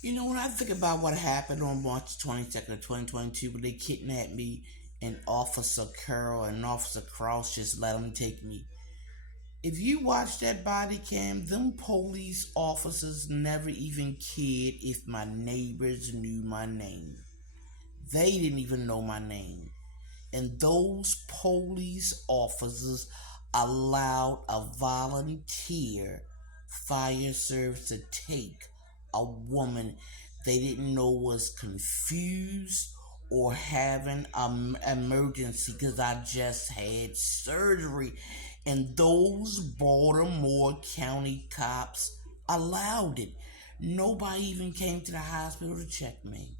You know, when I think about what happened on March 22nd, 2022, when they kidnapped me and Officer Curl and Officer Cross just let them take me. If you watch that body cam, them police officers never even cared if my neighbors knew my name. They didn't even know my name. And those police officers allowed a volunteer fire service to take a woman they didn't know was confused or having an emergency because I just had surgery. And those Baltimore County cops allowed it. Nobody even came to the hospital to check me.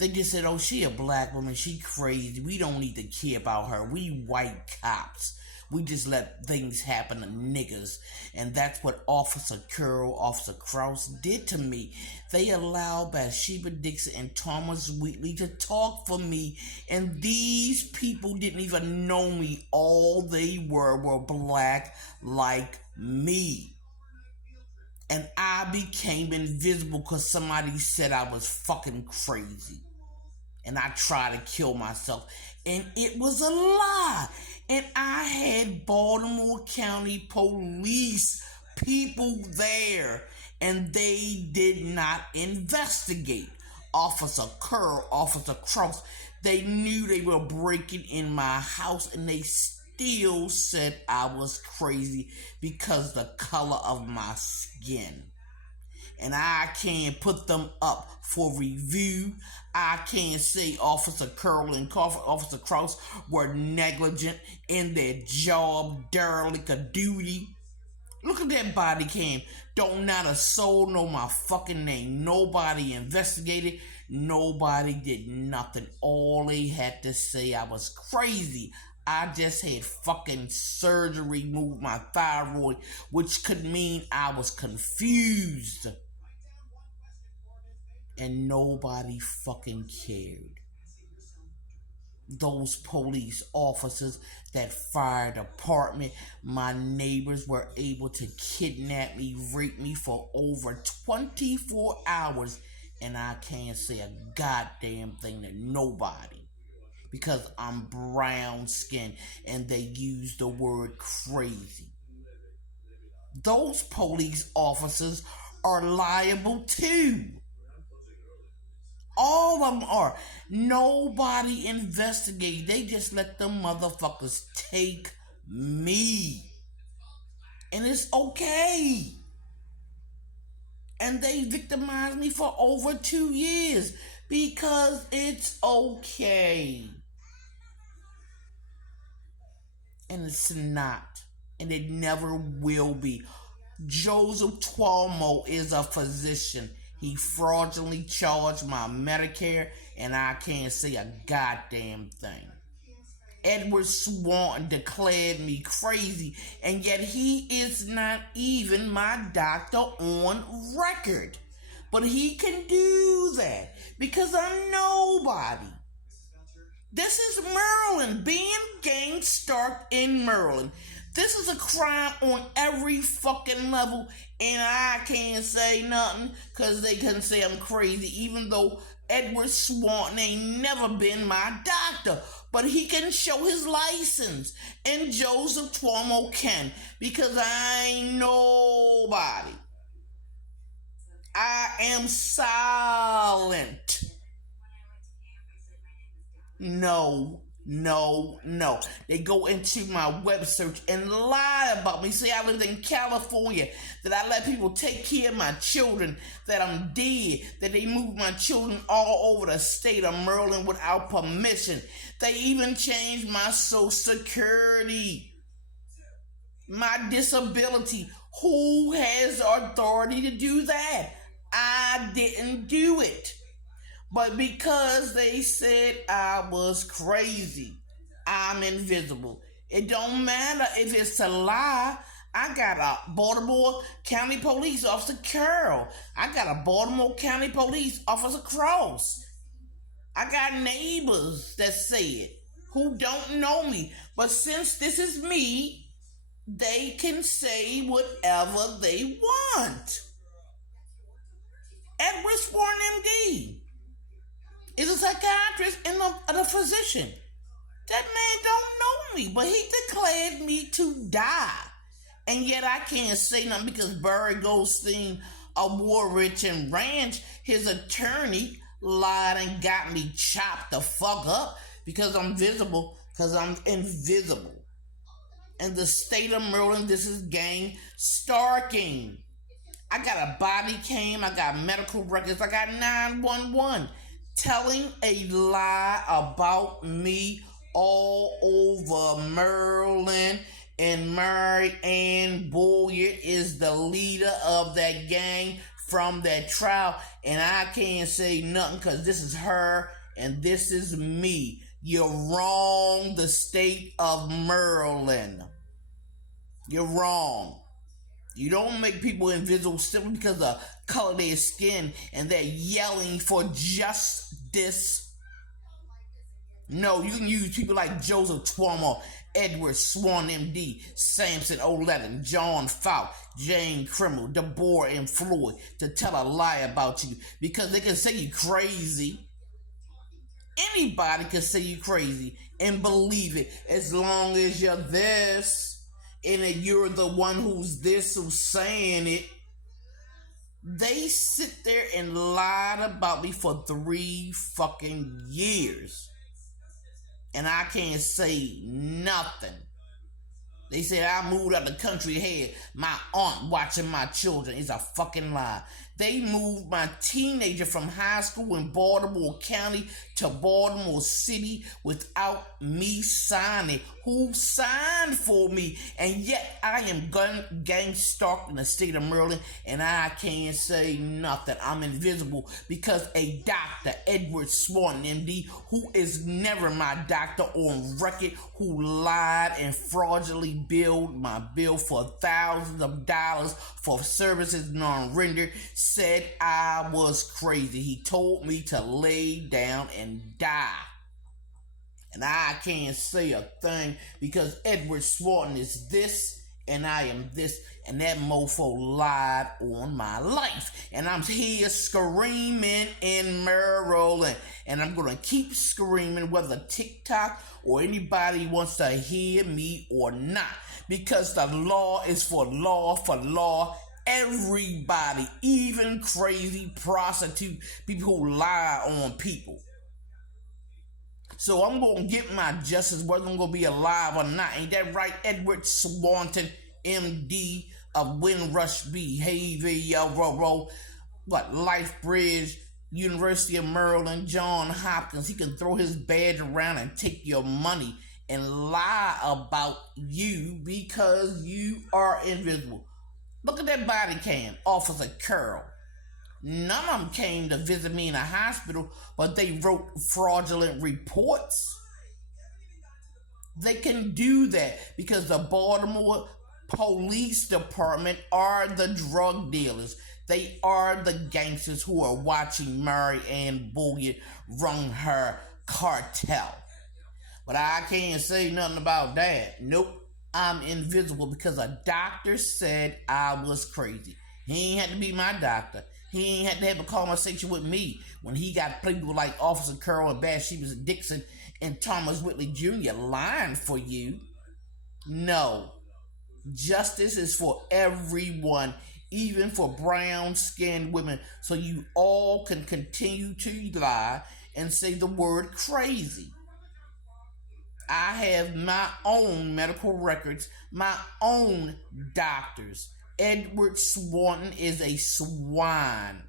They just said, oh, she a black woman. She crazy. We don't need to care about her. We white cops. We just let things happen to niggas. And that's what Officer Curl, Officer Krause did to me. They allowed Bathsheba Dixon and Thomas Wheatley to talk for me. And these people didn't even know me. All they were black like me. And I became invisible because somebody said I was fucking crazy. And I tried to kill myself. And it was a lie. And I had Baltimore County police people there. And they did not investigate. Officer Curl, Officer Cross, they knew they were breaking in my house. And they still said I was crazy because the color of my skin. And I can't put them up for review. I can't say Officer Curl and Officer Cross were negligent in their job, derelict of duty. Look at that body cam. Don't not a soul know my fucking name. Nobody investigated. Nobody did nothing. All they had to say I was crazy. I just had fucking surgery, moved my thyroid, which could mean I was confused. And nobody fucking cared. Those police officers, that fire department, my neighbors were able to kidnap me, rape me for over 24 hours, and I can't say a goddamn thing to nobody because I'm brown skinned and they use the word crazy. Those police officers are liable too. All of them are. Nobody investigated. They just let them motherfuckers take me. And it's okay. And they victimized me for over 2 years because it's okay. And it's not. And it never will be. Joseph Twanmoh is a physician. He fraudulently charged my Medicare, and I can't say a goddamn thing. Edward Swanton declared me crazy, and yet he is not even my doctor on record. But he can do that because I'm nobody. This is Maryland, being gang stark in Maryland. This is a crime on every fucking level, and I can't say nothing because they can say I'm crazy, even though Edward Swanton ain't never been my doctor. But he can show his license, and Joseph Twanmoh can, because I ain't nobody. I am silent. No. They go into my web search and lie about me. Say I lived in California, that I let people take care of my children, that I'm dead, that they moved my children all over the state of Maryland without permission. They even changed my social security, my disability. Who has authority to do that? I didn't do it. But because they said I was crazy, I'm invisible. It don't matter if it's a lie. I got a Baltimore County Police Officer Curl. I got a Baltimore County Police Officer Cross. I got neighbors that say it who don't know me. But since this is me, they can say whatever they want. a physician. That man don't know me, but he declared me to die. And yet I can't say nothing because Barry Goldstein of Warrich and Ranch, his attorney, lied and got me chopped the fuck up because I'm visible, because I'm invisible. In the state of Maryland, this is gang stalking. I got a body cam, I got medical records, I got 911 telling a lie about me all over Maryland. And Mary Ann Bulliard is the leader of that gang from that trial. And I can't say nothing because this is her and this is me. You're wrong, the state of Maryland. You're wrong. You don't make people invisible simply because of the color of their skin and they're yelling for justice. No, you can use people like Joseph Twanmoh, Edward Swanton MD, Samson O'Letten, John Falk, Jane Crimmel, Deborah and Floyd to tell a lie about you because they can say you crazy. Anybody can say you crazy and believe it as long as you're this and that you're the one who's this who's saying it. They sit there and lied about me for 3 fucking years. And I can't say nothing. They said I moved out the country here. My aunt watching my children is a fucking lie. They moved my teenager from high school in Baltimore County to Baltimore City without me signing. Who signed for me? And yet I am gang stalked in the state of Maryland and I can't say nothing. I'm invisible because a doctor, Edward Swanton MD, who is never my doctor on record, who lied and fraudulently billed my bill for thousands of dollars for services non-rendered, said I was crazy. He told me to lay down and die. And I can't say a thing because Edward Swanton is this and I am this, and that mofo lied on my life. And I'm here screaming in Maryland, and I'm going to keep screaming whether TikTok or anybody wants to hear me or not, because the law is for law. Everybody, even crazy prostitute, people who lie on people. So I'm going to get my justice whether I'm going to be alive or not. Ain't that right, Edward Swanton, MD of Windrush Behavior, what, Lifebridge, University of Maryland, John Hopkins. He can throw his badge around and take your money and lie about you because you are invisible. Look at that body cam, Officer Curl. None of them came to visit me in a hospital, but they wrote fraudulent reports. They can do that because the Baltimore Police Department are the drug dealers. They are the gangsters who are watching Mary Ann Bulliard run her cartel. But I can't say nothing about that. Nope, I'm invisible because a doctor said I was crazy. He ain't had to be my doctor. He ain't had to have a conversation with me when he got people like Officer Curl and Bathsheba Dixon and Thomas Whitley Jr. lying for you. No. Justice is for everyone, even for brown-skinned women, so you all can continue to lie and say the word crazy. I have my own medical records, my own doctors. Edward Swanton is a swine.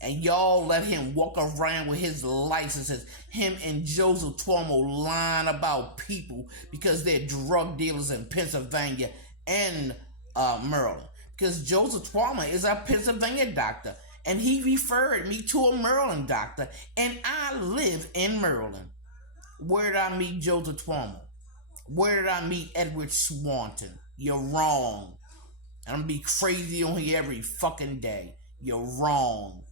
And y'all let him walk around with his licenses. Him and Joseph Twanmoh lying about people because they're drug dealers in Pennsylvania and Maryland. Because Joseph Twanmoh is a Pennsylvania doctor. And he referred me to a Maryland doctor. And I live in Maryland. Where did I meet Joseph Twanmoh? Where did I meet Edward Swanton? You're wrong. I'm gonna be crazy on here every fucking day. You're wrong.